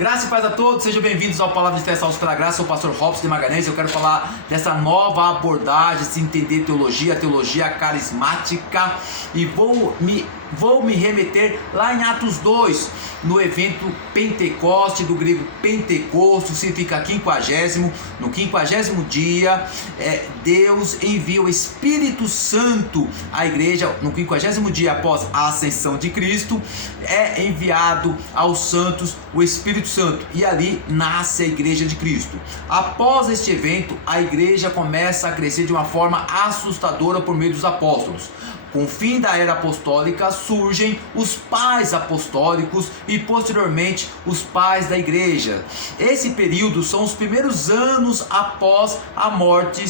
Graça e paz a todos, sejam bem-vindos ao Palavra de Fé Salvos pela Graça. Eu sou o pastor Robson de Magalhães. Eu quero falar dessa nova abordagem, se entender teologia, teologia carismática, e vou me remeter lá em Atos 2, no evento Pentecoste, do grego Pentecosto, significa 50º. No 50º dia, Deus envia o Espírito Santo à igreja. No 50º dia após a ascensão de Cristo, é enviado aos santos o Espírito Santo, e ali nasce a igreja de Cristo. Após este evento, a igreja começa a crescer de uma forma assustadora por meio dos apóstolos. Com o fim da era apostólica, surgem os pais apostólicos e posteriormente os pais da igreja. Esse período são os primeiros anos após a morte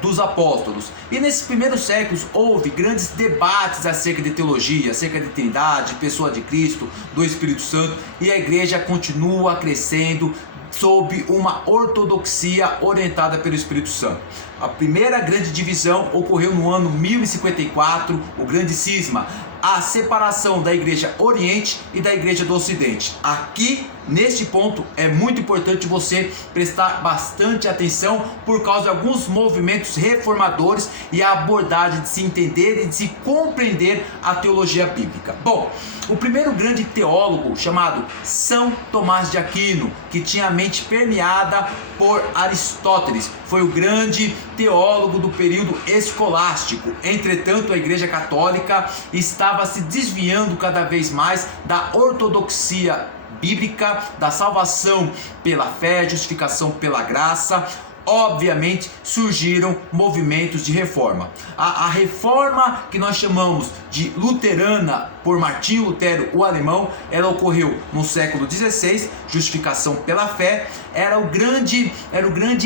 dos apóstolos. E nesses primeiros séculos houve grandes debates acerca de teologia, acerca de trindade, pessoa de Cristo, do Espírito Santo, e a igreja continua crescendo sob uma ortodoxia orientada pelo Espírito Santo. A primeira grande divisão ocorreu no ano 1054, o grande cisma, a separação da igreja Oriente e da igreja do Ocidente. Aqui, neste ponto, é muito importante você prestar bastante atenção por causa de alguns movimentos reformadores e a abordagem de se entender e de se compreender a teologia bíblica. Bom, o primeiro grande teólogo, chamado São Tomás de Aquino, que tinha a mente permeada por Aristóteles, foi o grande teólogo do período escolástico. Entretanto, a Igreja Católica estava se desviando cada vez mais da ortodoxia bíblica, da salvação pela fé, justificação pela graça. Obviamente surgiram movimentos de reforma. A reforma que nós chamamos de luterana por Martinho Lutero, o alemão, ela ocorreu no século XVI. Justificação pela fé era o grande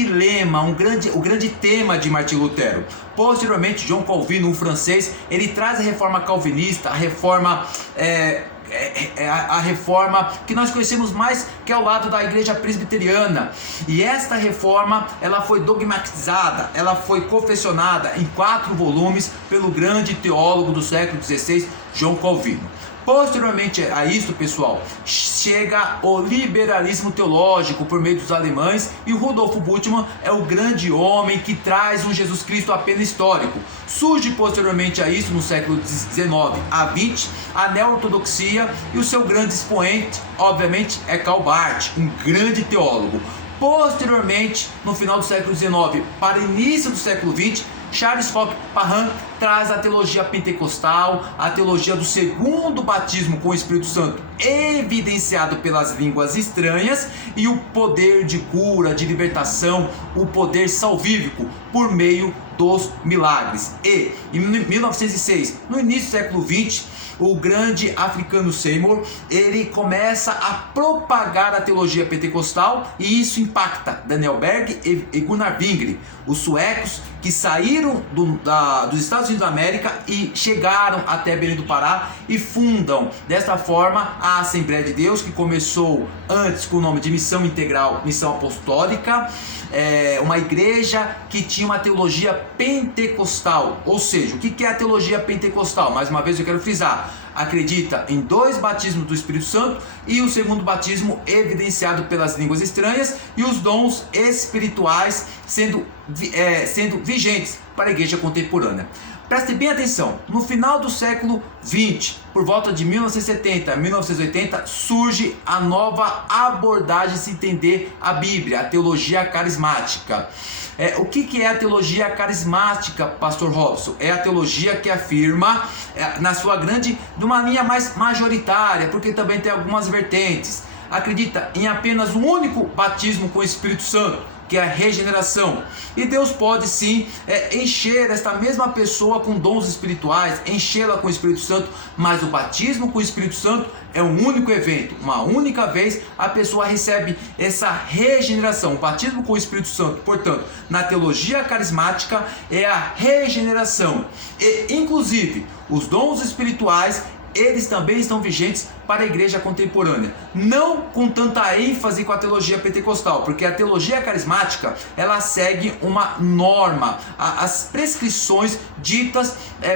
lema, o grande tema de Martinho Lutero. Posteriormente, João Calvino, um francês, ele traz a reforma calvinista, a reforma que nós conhecemos mais, que é ao lado da igreja presbiteriana. E esta reforma, ela foi dogmatizada, ela foi confessionada em 4 volumes pelo grande teólogo do século XVI, João Calvino. Posteriormente a isso, pessoal, chega o liberalismo teológico por meio dos alemães, e o Rudolf Bultmann é o grande homem que traz um Jesus Cristo apenas histórico. Surge posteriormente a isso, no século XIX a XX, a neo-ortodoxia, e o seu grande expoente, obviamente, é Karl Barth, um grande teólogo. Posteriormente, no final do século XIX para início do século XX, Charles Fox Parham traz a teologia pentecostal, a teologia do segundo batismo com o Espírito Santo, evidenciado pelas línguas estranhas, e o poder de cura, de libertação, o poder salvífico por meio dos milagres. E em 1906, no início do século XX, o grande africano Seymour, ele começa a propagar a teologia pentecostal, e isso impacta Daniel Berg e Gunnar Wingre, os suecos que saíram dos Estados Unidos da América e chegaram até Belém do Pará e fundam desta forma a Assembleia de Deus, que começou antes com o nome de Missão Integral, Missão Apostólica, uma igreja que tinha uma teologia pentecostal. Ou seja, o que é a teologia pentecostal? Mais uma vez eu quero frisar: acredita em 2 batismos do Espírito Santo, e o segundo batismo evidenciado pelas línguas estranhas, e os dons espirituais sendo vigentes para a igreja contemporânea. Preste bem atenção, no final do século XX, por volta de 1970 a 1980, surge a nova abordagem de se entender a Bíblia, a teologia carismática. O que é a teologia carismática, pastor Robson? É a teologia que afirma, na sua grande, de uma linha mais majoritária, porque também tem algumas vertentes, acredita em apenas um único batismo com o Espírito Santo, que é a regeneração. E Deus pode sim encher esta mesma pessoa com dons espirituais, enchê-la com o Espírito Santo, mas o batismo com o Espírito Santo é um único evento, uma única vez a pessoa recebe essa regeneração. O batismo com o Espírito Santo, portanto, na teologia carismática, é a regeneração. E inclusive os dons espirituais eles também estão vigentes para a igreja contemporânea. Não com tanta ênfase com a teologia pentecostal, porque a teologia carismática, ela segue uma norma, as prescrições ditas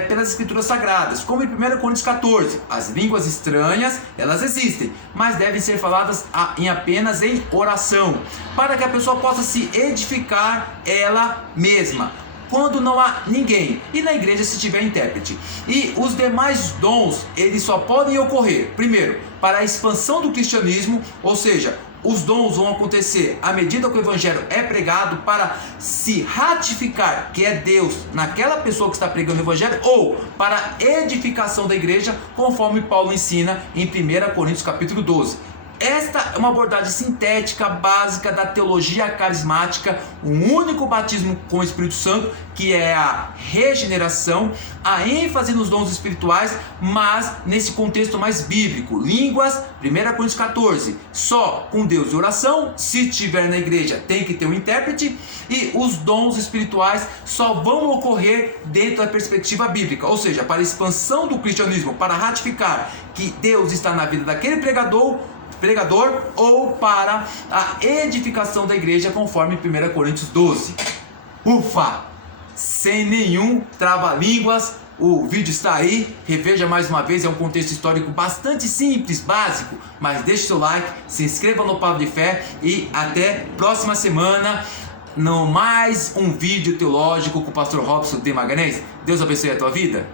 pelas escrituras sagradas, como em 1 Coríntios 14, as línguas estranhas, elas existem, mas devem ser faladas apenas em oração, para que a pessoa possa se edificar ela mesma, quando não há ninguém, e na igreja se tiver intérprete. E os demais dons, eles só podem ocorrer, primeiro, para a expansão do cristianismo, ou seja, os dons vão acontecer à medida que o evangelho é pregado, para se ratificar que é Deus naquela pessoa que está pregando o evangelho, ou para a edificação da igreja, conforme Paulo ensina em 1 Coríntios capítulo 12. Esta é uma abordagem sintética, básica da teologia carismática, um único batismo com o Espírito Santo, que é a regeneração, a ênfase nos dons espirituais, mas nesse contexto mais bíblico. Línguas, 1 Coríntios 14, só com Deus e oração, se tiver na igreja tem que ter um intérprete, e os dons espirituais só vão ocorrer dentro da perspectiva bíblica, ou seja, para a expansão do cristianismo, para ratificar que Deus está na vida daquele pregador, ou para a edificação da igreja, conforme 1 Coríntios 12. Ufa! Sem nenhum trava-línguas, o vídeo está aí, reveja mais uma vez, é um contexto histórico bastante simples, básico, mas deixe seu like, se inscreva no Palavra de Fé e até próxima semana, no mais um vídeo teológico com o pastor Robson de Magalhães. Deus abençoe a tua vida.